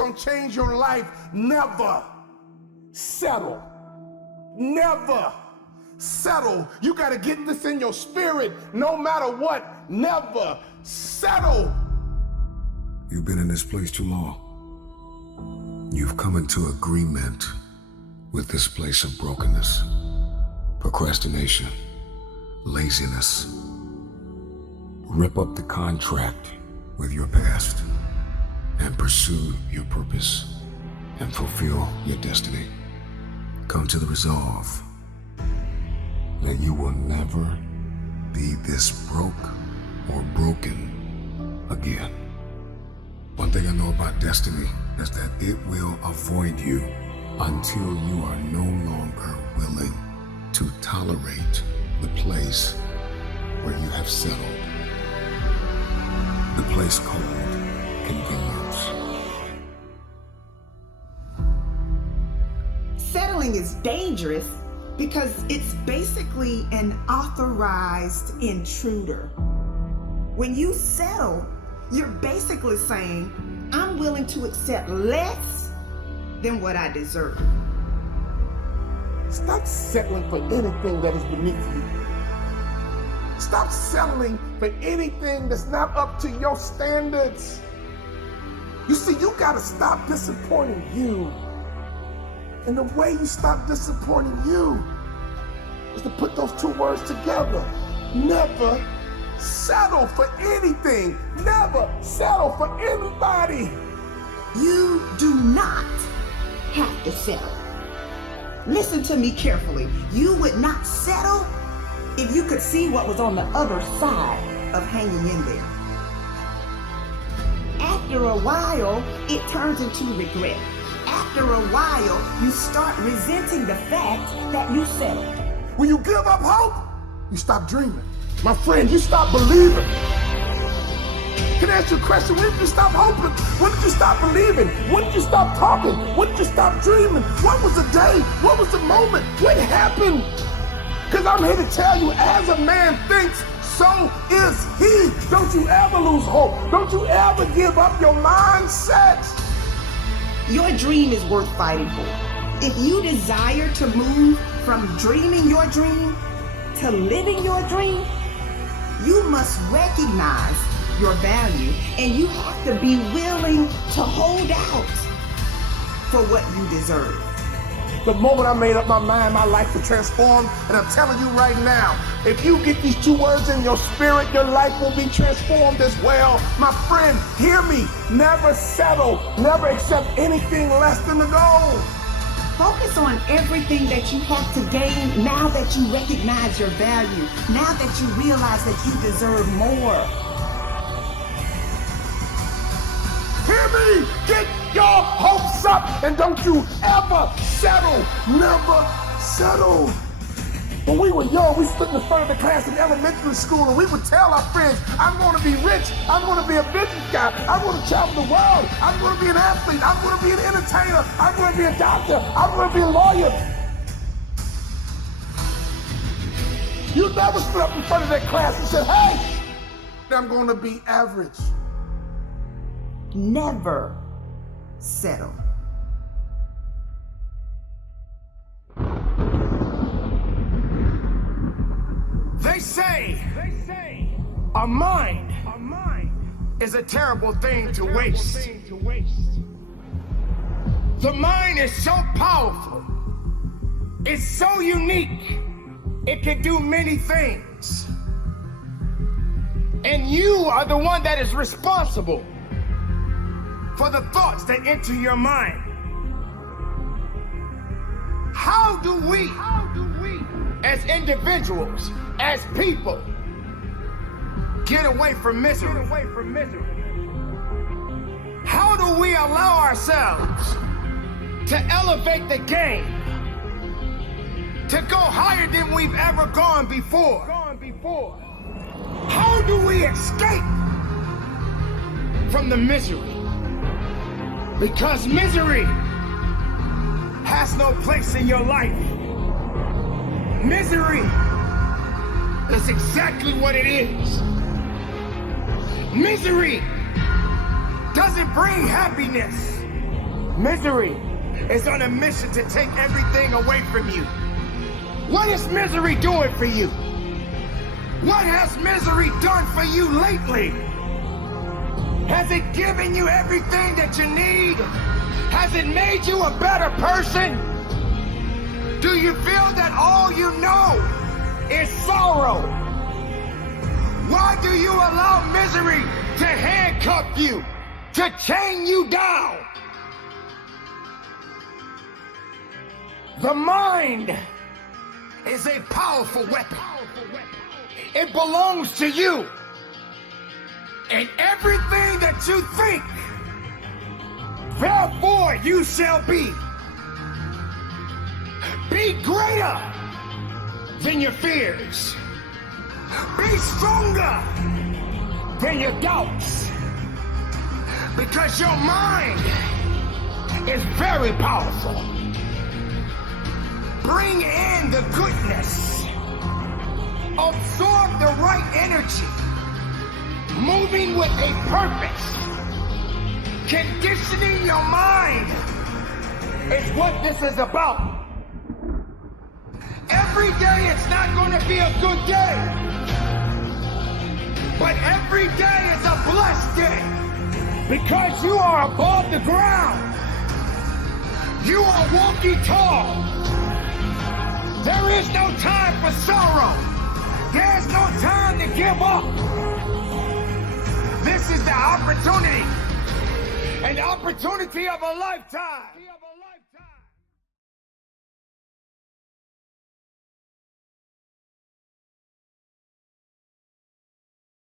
gonna change your life. Never settle. Never settle. You gotta get this in your spirit. No matter what, never settle. You've been in this place too long. You've come into agreement with this place of brokenness, procrastination, laziness. Rip up the contract with your past and pursue your purpose and fulfill your destiny. Come to the resolve that you will never be this broke or broken again. One thing I know about destiny is that it will avoid you until you are no longer willing to tolerate the place where you have settled. The place called convenience. Settling is dangerous because it's basically an authorized intruder. When you settle, you're basically saying, I'm willing to accept less than what I deserve. Stop settling for anything that is beneath you. Stop settling for anything that's not up to your standards. You see, you gotta stop disappointing you. And the way you stop disappointing you is to put those two words together. Never settle for anything. Never settle for anybody. You do not have to settle. Listen to me carefully. You would not settle if you could see what was on the other side of hanging in there. After a while, it turns into regret. After a while, you start resenting the fact that you settled. When you give up hope, you stop dreaming. My friend, you stop believing. Can I ask you a question? When did you stop hoping? When did you stop believing? When did you stop talking? When did you stop dreaming? What was the day? What was the moment? What happened? Because I'm here to tell you, as a man thinks, so is he. Don't you ever lose hope. Don't you ever give up your mindset. Your dream is worth fighting for. If you desire to move from dreaming your dream to living your dream, you must recognize your value, and you have to be willing to hold out for what you deserve. The moment I made up my mind, my life would transform, and I'm telling you right now, if you get these two words in your spirit, your life will be transformed as well. My friend, hear me. Never settle. Never accept anything less than the goal. Focus on everything that you have to gain now that you recognize your value, now that you realize that you deserve more. Hear me! Get your hopes up and don't you ever settle. Never settle. When we were young, we stood in the front of the class in elementary school and we would tell our friends, I'm going to be rich, I'm going to be a business guy, I'm going to travel the world, I'm going to be an athlete, I'm going to be an entertainer, I'm going to be a doctor, I'm going to be a lawyer. You never stood up in front of that class and said, hey, I'm going to be average. Never settle. They say a mind is a terrible thing to waste. The mind is so powerful. It's so unique. It can do many things. And you are the one that is responsible for the thoughts that enter your mind. How do we, as individuals, as people, get away from misery? How do we allow ourselves to elevate the game, to go higher than we've ever gone before? How do we escape from the misery? Because misery has no place in your life. Misery is exactly what it is. Misery doesn't bring happiness. Misery is on a mission to take everything away from you. What is misery doing for you? What has misery done for you lately? Has it given you everything that you need? Has it made you a better person? Do you feel that all you know is sorrow? Why do you allow misery to handcuff you, to chain you down? The mind is a powerful weapon. It belongs to you. And everything that you think, therefore you shall be. Be greater than your fears. Be stronger than your doubts. Because your mind is very powerful. Bring in the goodness. Absorb the right energy. Moving with a purpose. Conditioning your mind is what this is about. Every day it's not going to be a good day. But every day is a blessed day. Because you are above the ground. You are walking tall. There is no time for sorrow. There's no time to give up. This is the opportunity. An opportunity of a lifetime.